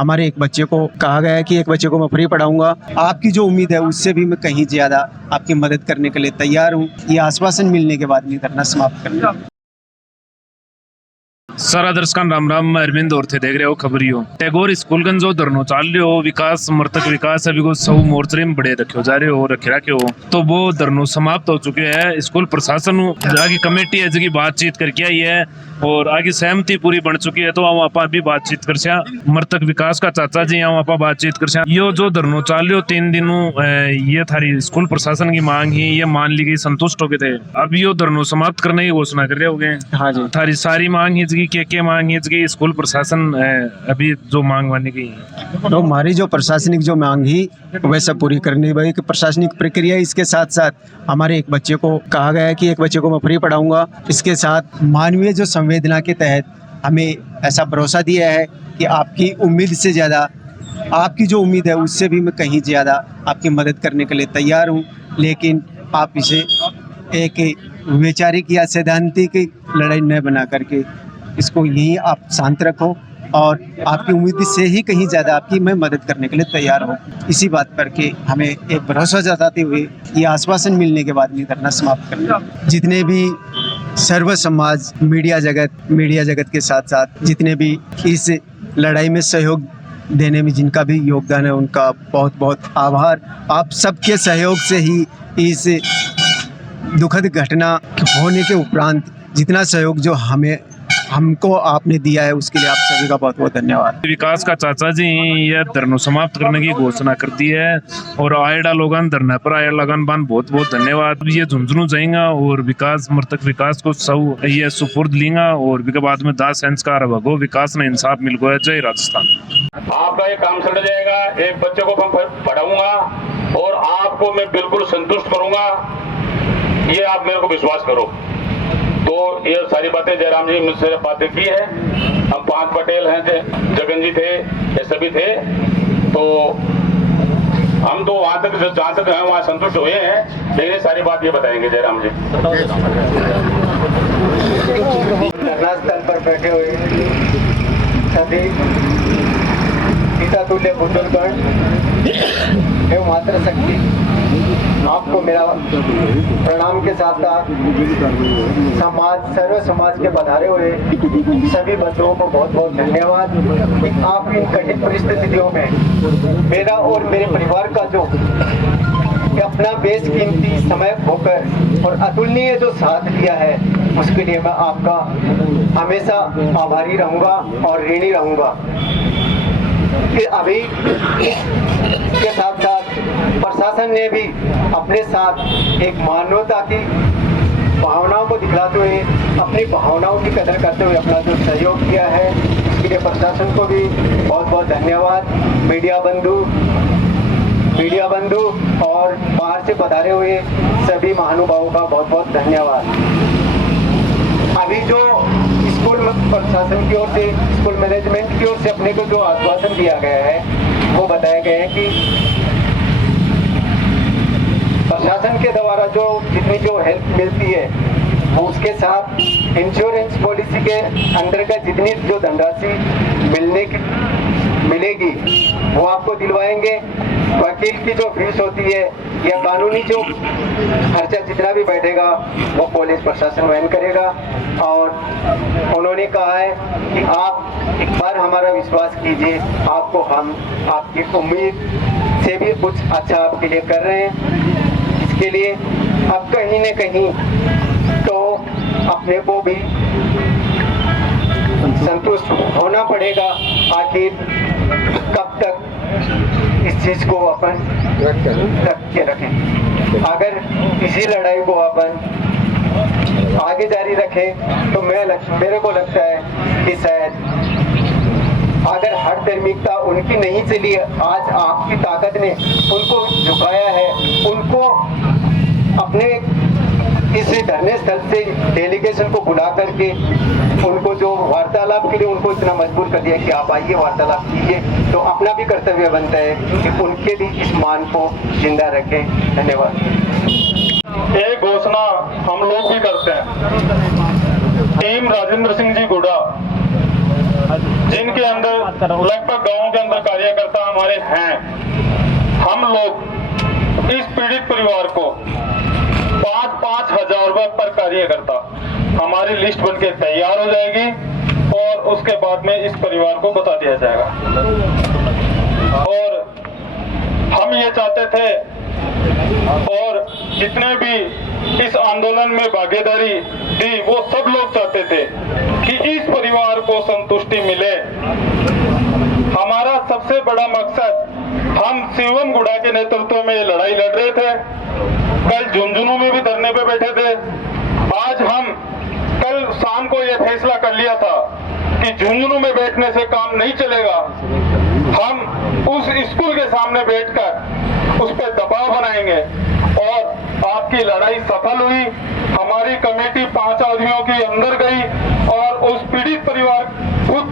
हमारे एक बच्चे को कहा गया है कि एक बच्चे को मैं फ्री पढ़ाऊंगा। आपकी जो उम्मीद है उससे भी मैं कहीं ज़्यादा आपकी मदद करने के लिए तैयार हूँ। ये आश्वासन मिलने के बाद नहीं धरना समाप्त करना। सारा दर्शकों राम राम। अरविंद और थे देख रहे हो खबरियो टैगोर स्कूल गंज जो धरनो चाल रहे हो विकास मृतक विकास अभी को सब मोर्चे में बड़े रखे जा रहे हो रखे हो तो वो धरनो समाप्त हो चुके हैं। स्कूल प्रशासन आगे कमेटी है जगह बातचीत करके आई है और आगे सहमति पूरी बन चुकी है। तो हम आप भी बातचीत कर मृतक विकास का चाचा जी हम आप बातचीत कर यो जो धरनो चाल रहे हो 3 दिनों ये थारी स्कूल प्रशासन की मांग ही ये मान ली गई संतुष्ट हो गए थे। अब यो धरनो समाप्त करने की घोषणा कर रहे हो गए। हाँ जी, थारी सारी मांग ही क्या मांग है स्कूल प्रशासन अभी जो मांग मानी गई तो हमारी जो प्रशासनिक जो मांग ही वैसा पूरी करनी भाई कि प्रशासनिक प्रक्रिया। इसके साथ साथ हमारे एक बच्चे को कहा गया है कि एक बच्चे को मैं फ्री पढ़ाऊंगा। इसके साथ मानवीय जो संवेदना के तहत हमें ऐसा भरोसा दिया है कि आपकी उम्मीद से ज़्यादा, आपकी जो उम्मीद है उससे भी मैं कहीं ज़्यादा आपकी मदद करने के लिए तैयार हूँ। लेकिन आप इसे एक वैचारिक या सैद्धांतिक लड़ाई न बना करके इसको यहीं आप शांत रखो और आपकी उम्मीद से ही कहीं ज़्यादा आपकी मैं मदद करने के लिए तैयार हूँ। इसी बात पर के हमें एक भरोसा जताते हुए ये आश्वासन मिलने के बाद नहीं धरना समाप्त करना। जितने भी सर्व समाज मीडिया जगत के साथ साथ जितने भी इस लड़ाई में सहयोग देने में जिनका भी योगदान है उनका बहुत बहुत आभार। आप सबके सहयोग से ही इस दुखद घटना होने के उपरांत जितना सहयोग जो हमको आपने दिया है उसके लिए आप सभी का बहुत बहुत धन्यवाद। विकास का चाचा जी ये धरनो समाप्त करने की घोषणा करती है और आयडा लोगन धरना पर आया लगन बान बहुत बहुत धन्यवाद। ये झुंझुनू जाएगा और विकास मृतक विकास को सब ये सुपुर्द लेंगा और उसके बाद में दाह संस्कार भगो विकास ने इंसाफ मिल गया। जय राजस्थान। आपका ये काम चल जाएगा। एक बच्चे को मैं पढ़ाऊंगा और आपको मैं बिल्कुल संतुष्ट करूंगा, ये आप मेरे को विश्वास करो। तो ये सारी बातें जयराम जी मुझसे बातें की है। हम 5 पटेल हैं, जगन जी थे, ये सभी थे। तो हम तो वहां तक जहाँ तक हैं वहाँ संतुष्ट हुए हैं। लेकिन ये सारी बात ये बताएंगे जयराम जी। धरना स्थल पर बैठे हुए सभी पिता तुल्य बुजुर्गगण एवं मातृशक्ति, आपको मेरा प्रणाम के साथ साथ सर्व समाज के पधारे हुए सभी बच्चों को बहुत बहुत धन्यवाद कि आप इन कठिन परिस्थितियों में मेरा और मेरे परिवार का जो अपना बेशकीमती समय होकर और अतुलनीय जो साथ दिया है उसके लिए मैं आपका हमेशा आभारी रहूंगा और ऋणी रहूंगा। कि अभी के साथ साथ प्रशासन ने भी अपने साथ एक मानवता की भावनाओं को दिखलाते हुए अपनी भावनाओं की कदर करते हुए अपना जो सहयोग किया है उसके लिए प्रशासन को भी बहुत बहुत धन्यवाद। मीडिया बंधु और बाहर से पधारे हुए सभी महानुभावों का बहुत बहुत धन्यवाद। अभी जो स्कूल प्रशासन की ओर से, स्कूल मैनेजमेंट की ओर से अपने को जो आश्वासन दिया गया है वो बताया गया है कि प्रशासन के द्वारा जो जितनी जो हेल्प मिलती है वो उसके साथ इंश्योरेंस पॉलिसी के अंतर्गत जितनी जो धनराशि मिलेगी वो आपको दिलवाएंगे। वकील की जो फीस होती है या कानूनी जो खर्चा जितना भी बैठेगा वो पुलिस प्रशासन वहन करेगा। और उन्होंने कहा है कि आप एक बार हमारा विश्वास कीजिए, आपको हम आपकी उम्मीद से भी कुछ अच्छा आपके लिए कर रहे हैं। इसके लिए अब कहीं न कहीं तो अपने को भी संतुष्ट होना पड़ेगा। आखिर कब तक इस चीज को अपन रख के रखें। अगर इसी लड़ाई को अपन आगे जारी रखें तो मेरे को लगता है कि शायद अगर हर धार्मिकता उनकी नहीं चली, आज आपकी ताकत ने उनको झुकाया है, उनको अपने इस धरने स्थल से डेलीगेशन को बुला करके उनको जो वार्तालाप के लिए उनको इतना मजबूर कर दिया कि आप आइए वार्तालाप कीजिए, तो अपना भी कर्तव्य बनता है कि उनके भी इस मान को जिंदा रखें। धन्यवाद। एक घोषणा हम लोग भी करते हैं। टीम राजेंद्र सिंह जी गुड़ा जिनके अंदर लगभग गांव के अंदर कार्यकर्ता हमारे हैं। हम लोग इस पीड़ित परिवार को 5-5 हजार रुपए पर कार्यकर्ता हमारी लिस्ट बनके तैयार हो जाएगी और उसके बाद में इस परिवार को बता दिया जाएगा। और हम ये चाहते थे और जितने भी इस आंदोलन में भागीदारी दी वो सब लोग चाहते थे कि इस परिवार को संतुष्टि मिले। हमारा सबसे बड़ा मकसद, हम शिवम गुड़ा के नेतृत्व में ये लड़ाई लड़ रहे थे। कल झुंझुनू में भी धरने पे बैठे थे। आज हम कल शाम को ये फैसला कर लिया था कि झुंझुनू में बैठने से काम नहीं चलेगा। हम उस स्कूल के सामने बैठकर उस पर दबाव बनाएंगे और आपकी लड़ाई सफल हुई। हमारी कमेटी 5 आदमियों की अंदर गई और उस पीड़ित परिवार खुद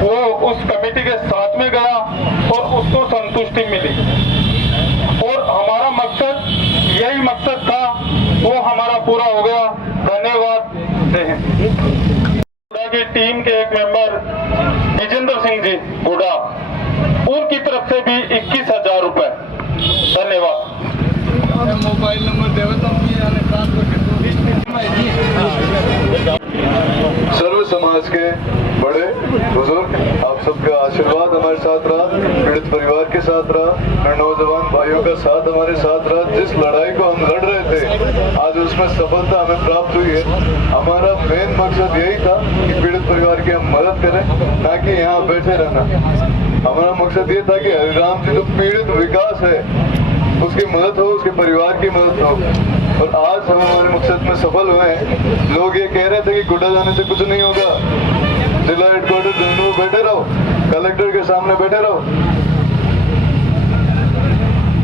वो उस कमेटी के साथ में गया और उसको संतुष्टि मिली। और हमारा मकसद, यही मकसद था, वो हमारा पूरा हो गया। धन्यवाद। गुड़ा की टीम के एक मेंबर विजेंद्र सिंह जी गुड़ा, उनकी तरफ से भी 21,000 रुपए। धन्यवाद। मोबाइल नंबर सर्व समाज के बड़े बुजुर्ग, आप सबका आशीर्वाद हमारे साथ रहा, पीड़ित परिवार के साथ रहा, नौजवान भाइयों का साथ हमारे साथ रहा। जिस लड़ाई को हम लड़ रहे थे आज उसमें सफलता हमें प्राप्त हुई है। हमारा मेन मकसद यही था कि पीड़ित परिवार की हम मदद करें, ना कि यहाँ बैठे रहना। हमारा मकसद ये था कि हरिराम जी जो पीड़ित विकास है उसकी मदद हो, उसके परिवार की मदद हो। और आज हम हमारे मकसद में सफल हुए हैं। लोग ये कह रहे थे कि गुड्डा जाने से कुछ नहीं होगा, जिला हेडक्वार्टर झुंझुनू में बैठे रहो, कलेक्टर के सामने बैठे रहो,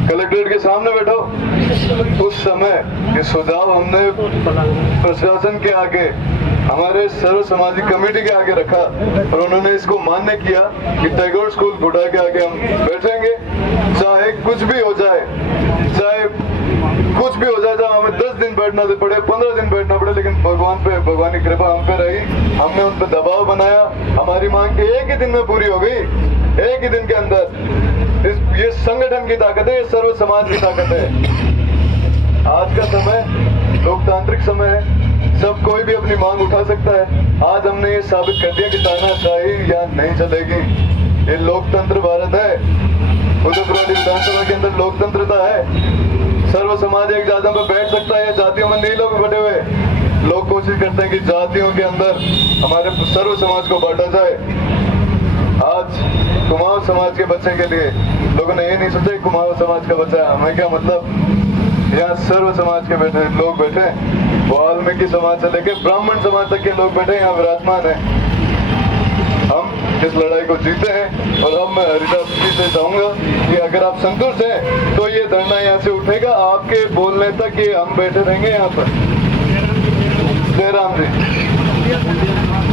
कलेक्ट्रेट के सामने बैठो। उस समय ये सुझाव हमने प्रशासन के आगे, हमारे सर्व सामाजिक कमेटी के आगे रखा और उन्होंने इसको मान्य किया कि टैगोर स्कूल गुड़ा के आगे हम बैठेंगे, चाहे कुछ भी हो जाए, चाहे कुछ भी हो जाए, चाहे हमें 10 दिन बैठना पड़े, 15 दिन बैठना पड़े, लेकिन भगवान की कृपा हम पे रही। हमने उन पर दबाव बनाया, हमारी मांग एक ही दिन में पूरी हो गई, एक ही दिन के अंदर। ये संगठन की ताकत है, ये सर्व समाज की ताकत है। आज का समय लोकतांत्रिक समय है, सब कोई भी अपनी मांग उठा सकता है। आज हमने ये साबित कर दिया कि तानाशाही यहाँ नहीं चलेगी, ये लोकतंत्र भारत है। उदयपुर विधानसभा के अंदर लोकतंत्रता है। सर्व समाज एक जगह पर बैठ सकता है, जातियों में नहीं लोग बटे हुए। लोग कोशिश करते हैं कि जातियों के अंदर हमारे सर्व समाज को बांटा जाए। आज कुमाऊं समाज के बच्चे के लिए लोगों ने ये नहीं सोचा कुमाऊं समाज का बच्चा है, हमें क्या मतलब। यहाँ सर्व समाज के बैठे लोग बैठे, वाल्मीकि समाज से लेकर ब्राह्मण समाज तक के लोग बैठे यहाँ विराजमान है। हम इस लड़ाई को जीते हैं और अब मैं हरिदास जी से चाहूंगा कि अगर आप संतुष्ट हैं तो ये धरना यहाँ से उठेगा, आपके बोलने तक ये हम बैठे रहेंगे यहाँ पर। जय राम जी।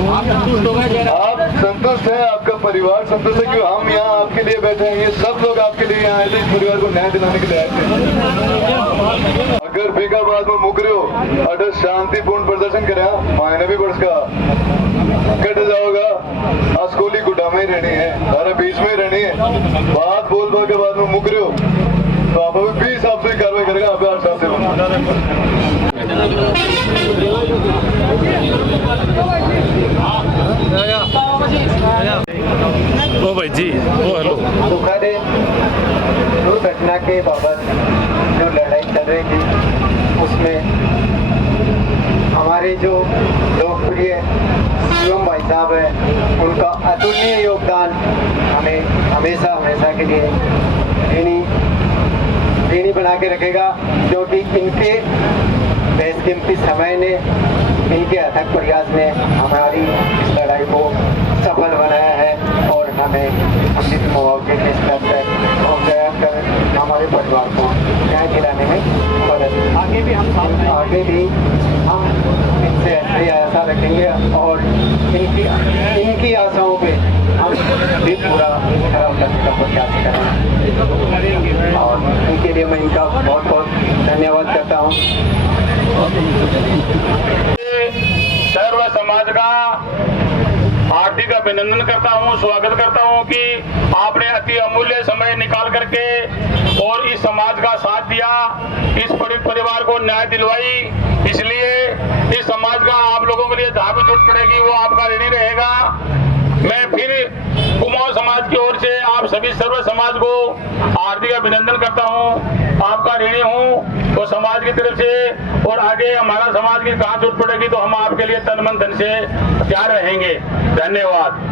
आप संतुष्ट हैं, आपका परिवार संतुष्ट है, क्यों हम यहाँ आपके लिए बैठे हैं। ये सब लोग आपके लिए यहाँ आए थे, इस परिवार को न्याय दिलाने के लिए आए थे। अगर बेगाबाद में मुकरे हो अगर शांतिपूर्ण प्रदर्शन करे, मायने भी बढ़ कट जाओगा। अस्कोली गुड्डा में रहनी है, अरे बीच में रहनी है। बात बोल के बाद में मुकरे हो तो आप अभी 20 साल से कार्रवाई करेगा। अभी 8 साल से ओ भाई जी, ओ हेलो। दुखद दुर्घटना के बाबत जो लड़ाई चल रही थी उसमें हमारे जो लोकप्रिय शिवम भाई साहब है, उनका अतुलनीय योगदान हमें हमेशा हमेशा के लिए ऋणी बना के रखेगा, क्योंकि इनके बेशकीमती समय ने, इनके अथक प्रयास ने हमारी इस लड़ाई को सफल बनाया है और हमें उचित मुआवजे के स्तर पर और कर हमारे परिवार को न्याय दिलाने में मदद। आगे भी हम इनसे ऐसी आशा रखेंगे और इनकी आशाओं पे हम भी पूरा खरा उतरने का प्रयास करेंगे और इनके लिए मैं इनका बहुत बहुत धन्यवाद करता हूँ। सर्व समाज का हार्दिक अभिनंदन करता हूं, स्वागत करता हूं कि आपने अति अमूल्य समय निकाल करके और इस समाज का साथ दिया, इस पीड़ित परिवार को न्याय दिलवाई। इसलिए इस समाज का आप लोगों के लिए जहां भी जरूरत पड़ेगी वो आपका ऋणी रहेगा। मैं फिर कुमाऊं समाज की ओर से आप सभी सर्व समाज को हार्दिक अभिनंदन करता हूं, आपका ऋणी हूं तो समाज की तरफ से। और आगे हमारा समाज की कहाँ जरूरत पड़ेगी तो हम आपके लिए तन मन धन से तैयार रहेंगे। धन्यवाद।